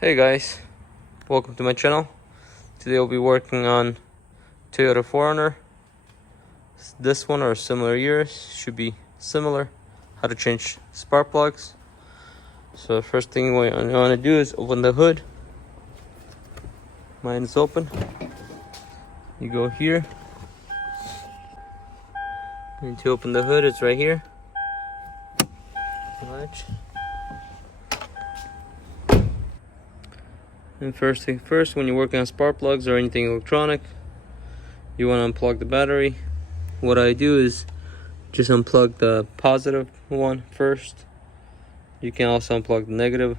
Hey guys, welcome to my channel. Today I'll be working on Toyota 4Runner. This one or similar years should be similar. How to change spark plugs. So the first thing what you want to do is open the hood. Mine is open. You go here. And to open the hood, it's right here. Latch. And first thing first, when you're working on spark plugs or anything electronic, you want to unplug the battery. What I do is just unplug the positive one first. You can also unplug the negative.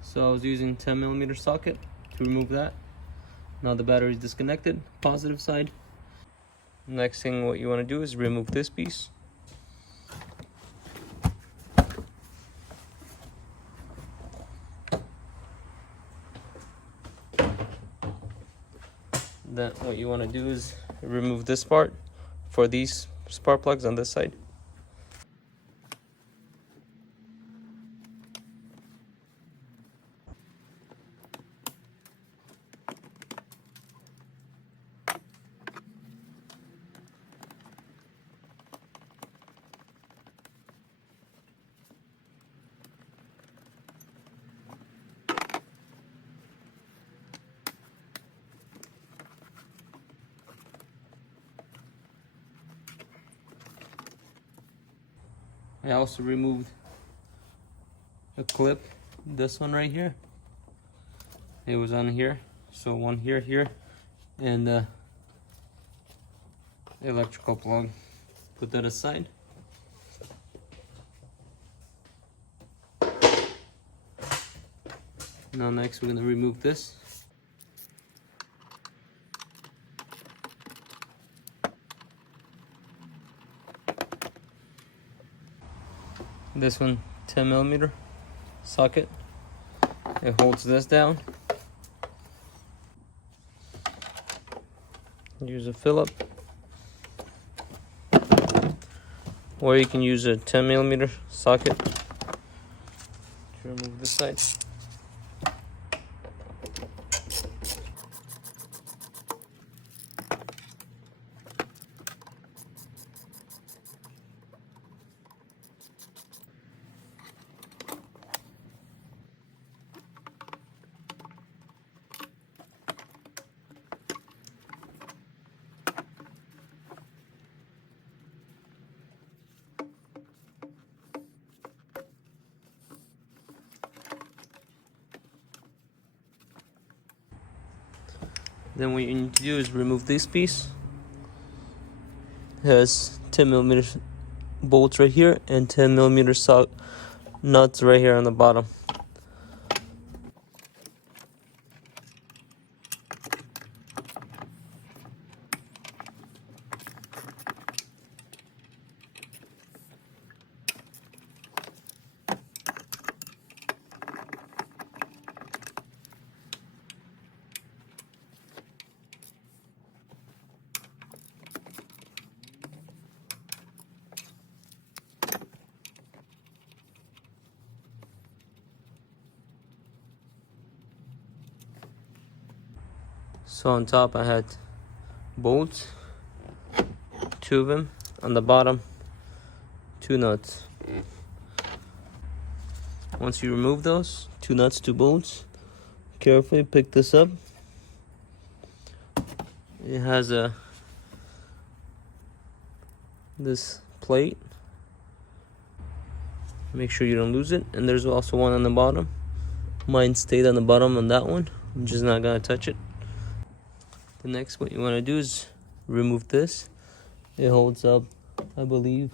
So I was using 10mm socket to remove that. Now the battery is disconnected, positive side. Next thing what you want to do is remove this piece. Then what you want to do is remove this part for these spark plugs on this side. I also removed a clip, this one right here. It was on here, so one here, and the electrical plug. Put that aside. Now next we're going to remove this. This one, 10mm socket. It holds this down. Use a Phillip, or you can use a 10mm socket to remove this side. Then what you need to do is remove this piece. It has 10mm bolts right here and 10mm nuts right here on the bottom. So on top I had bolts, 2 of them. On the bottom, 2 nuts. Once you remove those 2 nuts, 2 bolts, carefully pick this up. It has this plate. Make sure you don't lose it. And there's also one on the bottom. Mine stayed on the bottom on that one. I'm just not gonna touch it. The next what you want to do is remove this. It holds up, I believe,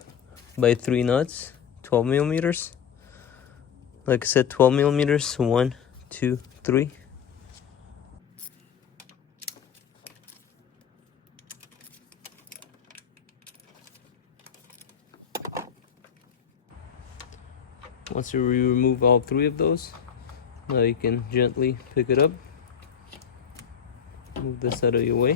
by 3 nuts, 12mm. Like I said, 12mm. 1, 2, 3. Once you remove all 3 of those, now you can gently pick it up. Move this out of your way.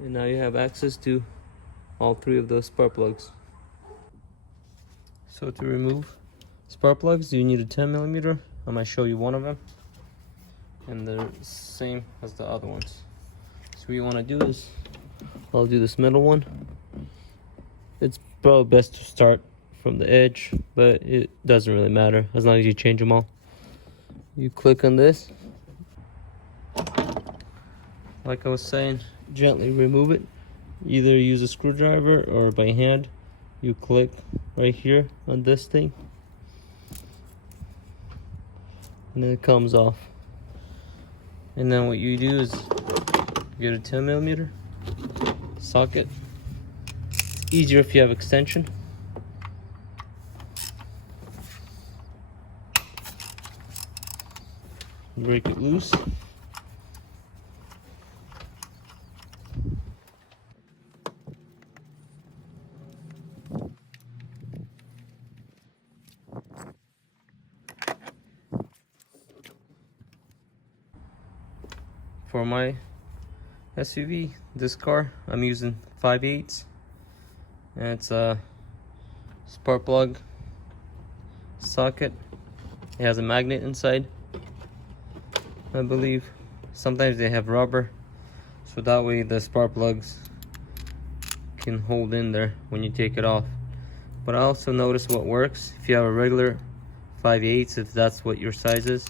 And now you have access to all three of those spark plugs. So to remove spark plugs, you need a 10mm. I'm gonna show you one of them, and they're the same as the other ones. So what you want to do is, I'll do this middle one. It's probably best to start from the edge, but it doesn't really matter as long as you change them all. You click on this, like I was saying, gently remove it. Either use a screwdriver or by hand. You click right here on this thing, and then it comes off. And then what you do is get a 10mm socket. It's easier if you have extension. Break it loose. For my SUV, this car, I'm using 5/8, and it's a spark plug socket. It has a magnet inside, I believe. Sometimes they have rubber, so that way the spark plugs can hold in there when you take it off. But I also noticed what works if you have a regular 5/8, if that's what your size is.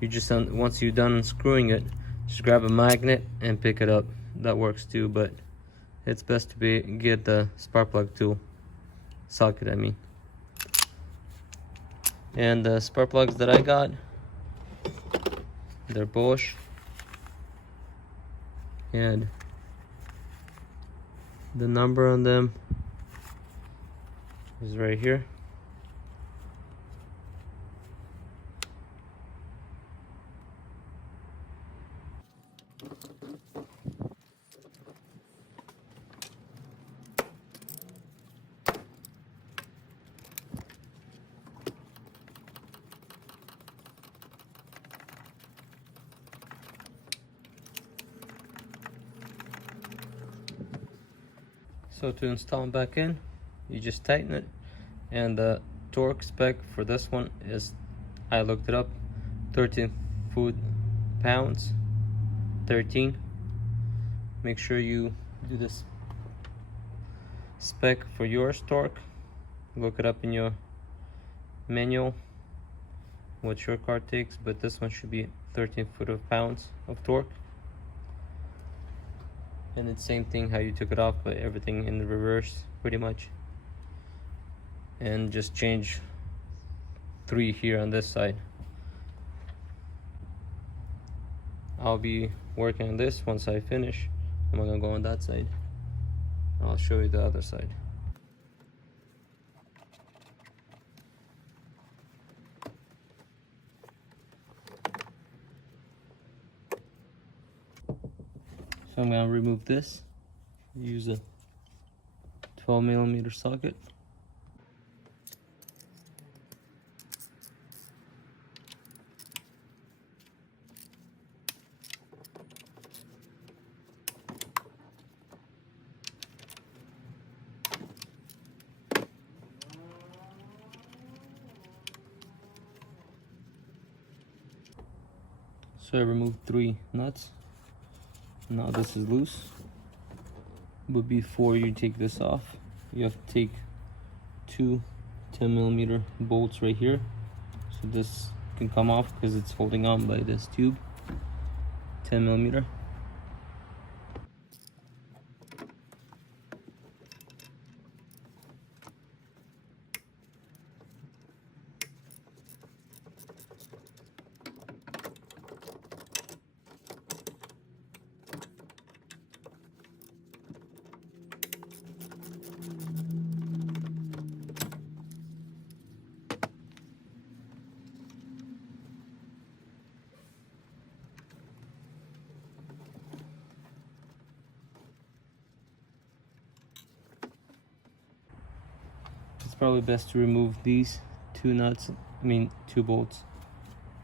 You just, once you're done unscrewing it, just grab a magnet and pick it up. That works too, but it's best to get the spark plug tool socket, I mean. And the spark plugs that I got, they're Bosch, and the number on them is right here. So to install them back in, you just tighten it, and the torque spec for this one is, I looked it up, 13 foot-pounds, 13. Make sure you do this spec for yours torque. Look it up in your manual what your car takes, but this one should be 13 foot-pounds of torque. And it's same thing how you took it off, but everything in the reverse pretty much. And just change 3 here on this side. I'll be working on this. Once I finish, I'm gonna go on that side. I'll show you the other side. So I'm gonna remove this. Use a 12mm socket. So I removed 3 nuts. Now this is loose. But before you take this off, you have to take 2 10mm bolts right here. So this can come off because it's holding on by this tube. 10mm. It's probably best to remove these 2 nuts, 2 bolts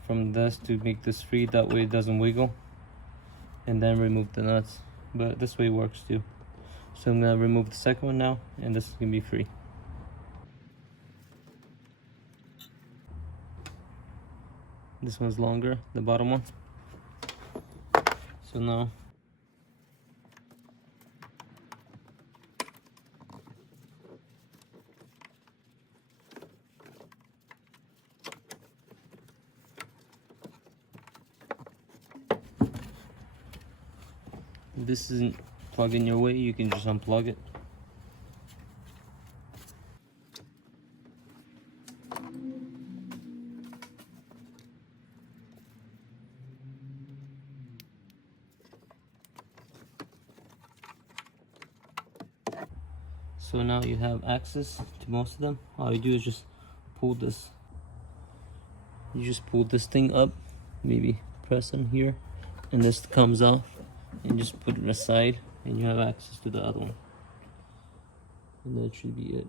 from this to make this free, that way it doesn't wiggle, and then remove the nuts. but this way works too. So I'm gonna remove the second one now, and this is gonna be free. This one's longer, the bottom one. So now if this isn't plugged in your way, you can just unplug it. So now you have access to most of them. All you do is just pull this. You just pull this thing up, maybe press on here, and this comes off, and just put it aside, and you have access to the other one. And that should be it.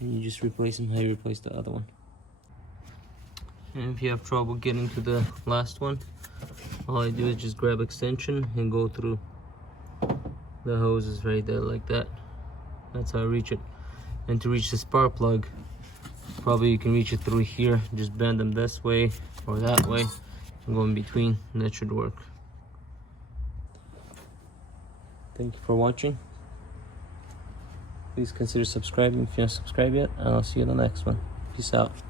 And you just replace them how you replace the other one. And if you have trouble getting to the last one, all I do is just grab extension and go through the hoses right there like that. That's how I reach it. And to reach the spark plug, probably you can reach it through here. Just bend them this way or that way and go in between, and that should work. Thank you for watching. Please consider subscribing if you haven't subscribed yet, and I'll see you in the next one. Peace out.